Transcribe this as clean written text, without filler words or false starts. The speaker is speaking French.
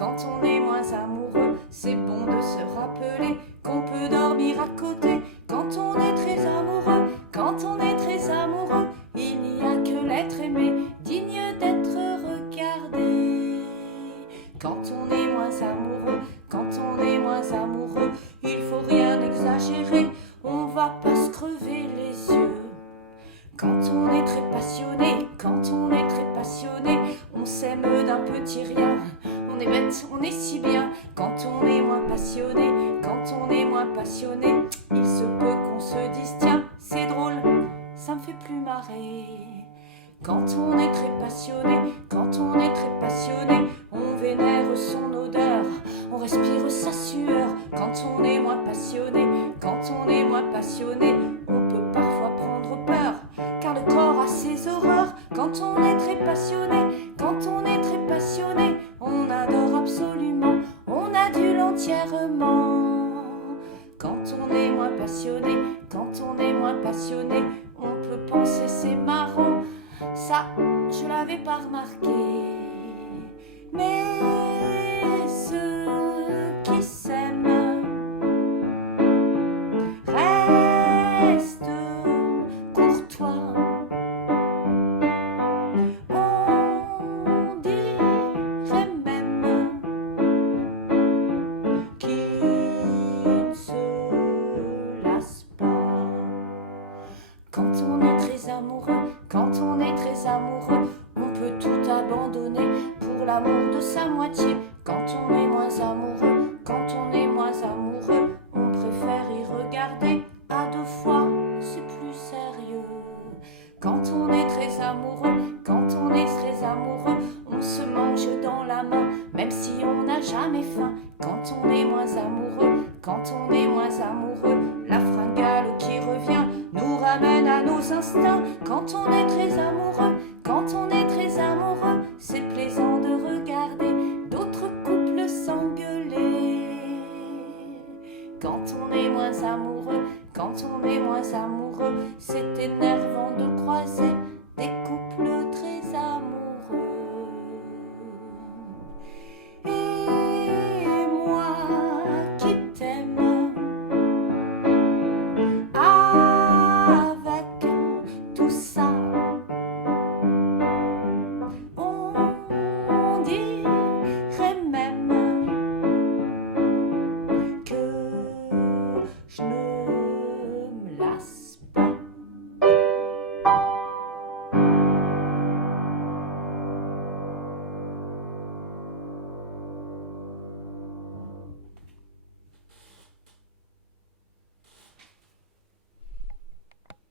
Quand on est moins amoureux, c'est bon de se rappeler qu'on peut dormir à côté. Quand on est très amoureux, quand on est très amoureux, il n'y a que l'être aimé, digne d'être regardé. Quand on est moins amoureux, quand on est moins amoureux, il faut rien exagérer, on va pas se crever les yeux. Quand on est très passionné, quand on est très passionné, on s'aime d'un petit rien. On est bête, on est si bien. Quand on est moins passionné, quand on est moins passionné, il se peut qu'on se dise tiens, c'est drôle, ça me fait plus marrer. Quand on est très passionné, quand on est très passionné, on vénère son odeur, on respire sa sueur. Quand on est moins passionné, quand on est moins passionné, on peut parfois prendre peur, car le corps a ses horreurs. Quand on est très passionné, quand on est très passionné, on adore absolument, on adule entièrement. Quand on est moins passionné, quand on est moins passionné, on peut penser c'est marrant. Ça, je l'avais pas remarqué. Mais ceux qui s'aiment restent courtois. On dirait même qu'ils ne se lassent pas. Quand on est très amoureux, quand on est très amoureux, on peut tout abandonner pour l'amour de sa moitié. Quand on est moins amoureux, quand on est moins amoureux, on préfère y regarder à deux fois, c'est plus sérieux. Quand on est très amoureux, quand on est très amoureux,